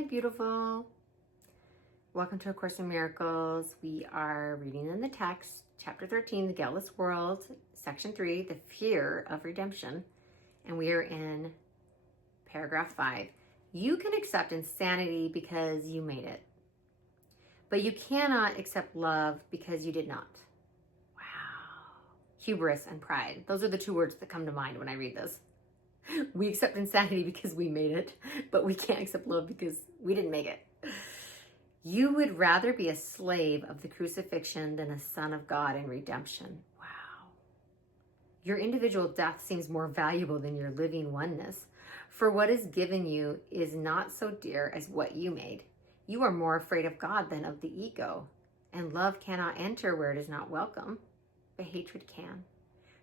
Hi, beautiful. Welcome to A Course in Miracles. We are reading in the text, chapter 13, The Guiltless World, section 3, The Fear of Redemption. And we are in paragraph 5. You can accept insanity because you made it, but you cannot accept love because you did not. Wow. Hubris and pride. Those are the two words that come to mind when I read this. We accept insanity because we made it, but we can't accept love because we didn't make it. You would rather be a slave of the crucifixion than a son of God in redemption. Wow. Your individual death seems more valuable than your living oneness, for what is given you is not so dear as what you made. You are more afraid of God than of the ego, and love cannot enter where it is not welcome, but hatred can.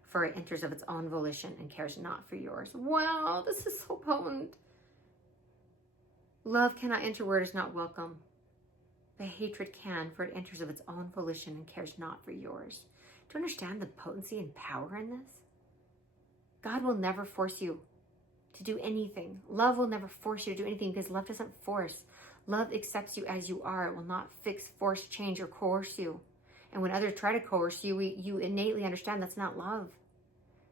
For it enters of its own volition and cares not for yours. Wow, this is so potent. Love cannot enter where it is not welcome, but hatred can, for it enters of its own volition and cares not for yours. Do you understand the potency and power in this? God will never force you to do anything. Love will never force you to do anything because love doesn't force. Love accepts you as you are. It will not fix, force, change, or coerce you. And when others try to coerce you, you innately understand that's not love.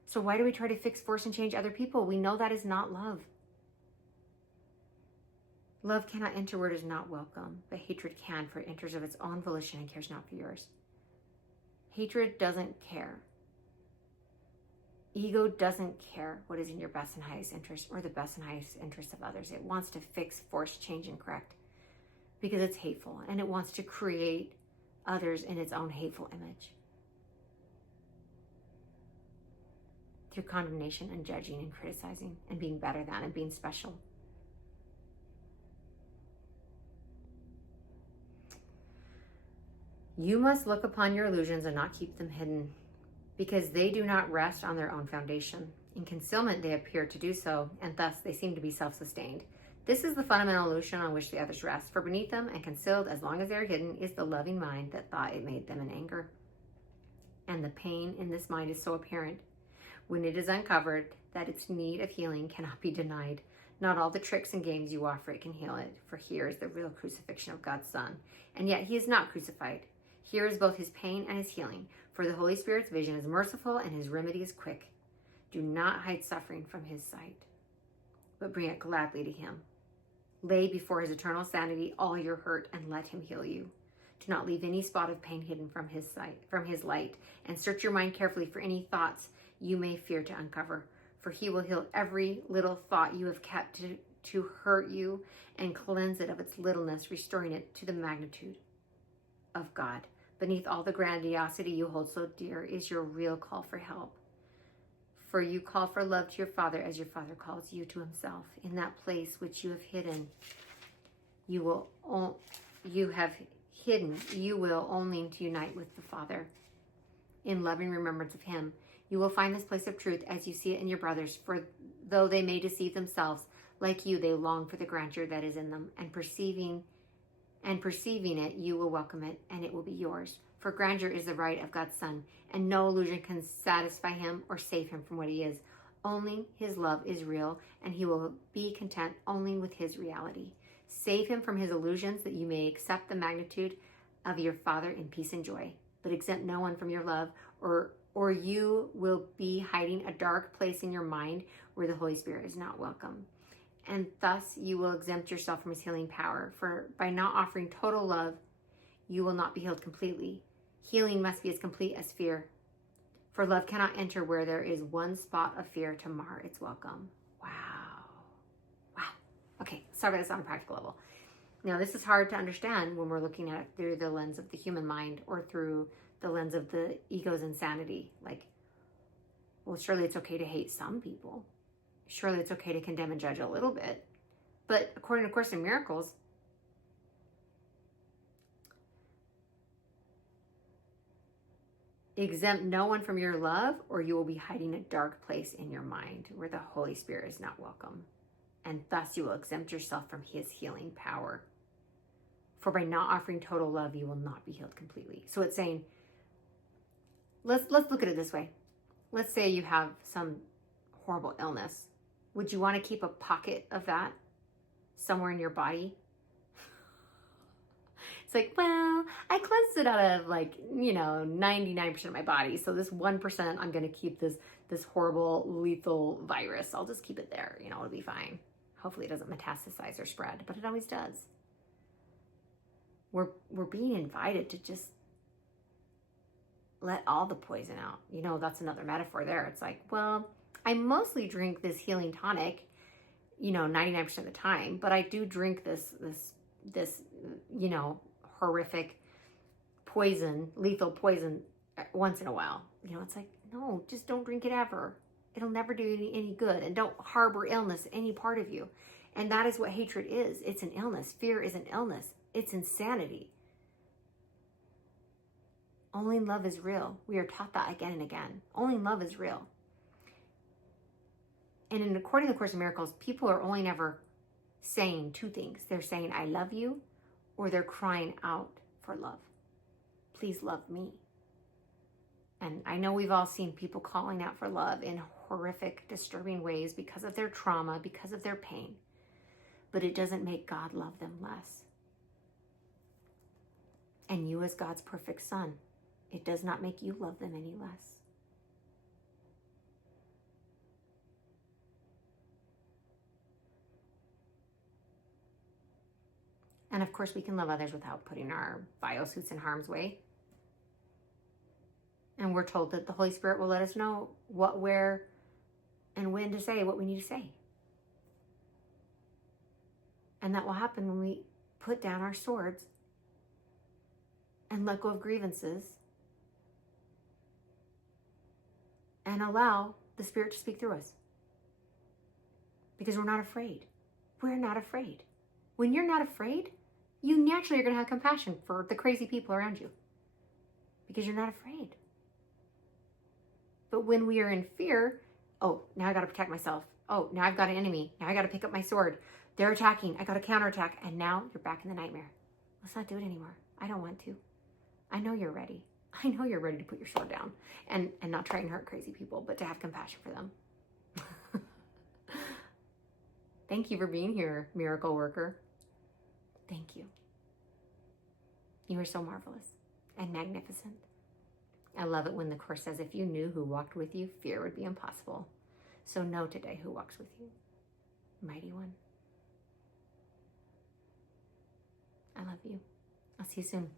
So why do we try to fix, force, and change other people? We know that is not love. Love cannot enter where it is not welcome, but hatred can, for it enters of its own volition and cares not for yours. Hatred doesn't care. Ego doesn't care what is in your best and highest interest or the best and highest interest of others. It wants to fix, force, change, and correct because it's hateful, and it wants to create others in its own hateful image through condemnation and judging and criticizing and being better than and being special. You must look upon your illusions and not keep them hidden, because they do not rest on their own foundation. In concealment they appear to do so, and thus they seem to be self-sustained. This is the fundamental illusion on which the others rest, for beneath them and concealed as long as they are hidden is the loving mind that thought it made them in anger. And the pain in this mind is so apparent when it is uncovered that its need of healing cannot be denied. Not all the tricks and games you offer it can heal it, for here is the real crucifixion of God's Son. And yet he is not crucified. Here is both his pain and his healing, for the Holy Spirit's vision is merciful and his remedy is quick. Do not hide suffering from his sight, but bring it gladly to him. Lay before his eternal sanity all your hurt and let him heal you. Do not leave any spot of pain hidden from his sight, from his light, and search your mind carefully for any thoughts you may fear to uncover, for he will heal every little thought you have kept to hurt you and cleanse it of its littleness, restoring it to the magnitude of God. Beneath all the grandiosity you hold so dear is your real call for help. For you call for love to your Father as your Father calls you to himself. In that place which you have hidden, you will only to unite with the Father. In loving remembrance of him, you will find this place of truth as you see it in your brothers. For though they may deceive themselves, like you, they long for the grandeur that is in them, and perceiving it, you will welcome it, and it will be yours. For grandeur is the right of God's Son, and no illusion can satisfy him or save him from what he is. Only his love is real, and he will be content only with his reality. Save him from his illusions, that you may accept the magnitude of your Father in peace and joy. But exempt no one from your love, or you will be hiding a dark place in your mind where the Holy Spirit is not welcome. And thus you will exempt yourself from his healing power. For by not offering total love, you will not be healed completely. Healing must be as complete as fear. For love cannot enter where there is one spot of fear to mar its welcome. Wow. Okay, let's talk about this on a practical level. Now, this is hard to understand when we're looking at it through the lens of the human mind or through the lens of the ego's insanity. Like, well, surely it's okay to hate some people. Surely it's okay to condemn and judge a little bit. But according to Course in Miracles, exempt no one from your love, or you will be hiding a dark place in your mind where the Holy Spirit is not welcome. And thus you will exempt yourself from his healing power. For by not offering total love, you will not be healed completely. So it's saying, let's look at it this way. Let's say you have some horrible illness. Would you want to keep a pocket of that somewhere in your body It's like, well, I cleansed it out of 99% of my body. So this 1%, I'm going to keep this horrible, lethal virus. I'll just keep it there. It'll be fine. Hopefully it doesn't metastasize or spread, but it always does. We're being invited to just let all the poison out. That's another metaphor there. It's like, well, I mostly drink this healing tonic, 99% of the time, but I do drink this horrific poison, lethal poison once in a while. It's like, no, just don't drink it ever. It'll never do any good. And don't harbor illness in any part of you. And that is what hatred is. It's an illness. Fear is an illness. It's insanity. Only love is real. We are taught that again and again. Only love is real. And according to the Course in Miracles, people are only never saying two things. They're saying, I love you, or they're crying out for love. Please love me. And I know we've all seen people calling out for love in horrific, disturbing ways because of their trauma, because of their pain. But it doesn't make God love them less. And you as God's perfect son, it does not make you love them any less. And of course, we can love others without putting our biosuits in harm's way. And we're told that the Holy Spirit will let us know what, where, and when to say what we need to say. And that will happen when we put down our swords and let go of grievances and allow the Spirit to speak through us. Because we're not afraid. We're not afraid. When you're not afraid, you naturally are going to have compassion for the crazy people around you. Because you're not afraid. But when we are in fear, oh, now I got to protect myself. Oh, now I've got an enemy. Now I got to pick up my sword. They're attacking. I got to counterattack. And now you're back in the nightmare. Let's not do it anymore. I don't want to. I know you're ready. I know you're ready to put your sword down and not try and hurt crazy people, but to have compassion for them. Thank you for being here, miracle worker. Thank you. You are so marvelous and magnificent. I love it when the Course says, if you knew who walked with you, fear would be impossible. So know today who walks with you. Mighty One. I love you. I'll see you soon.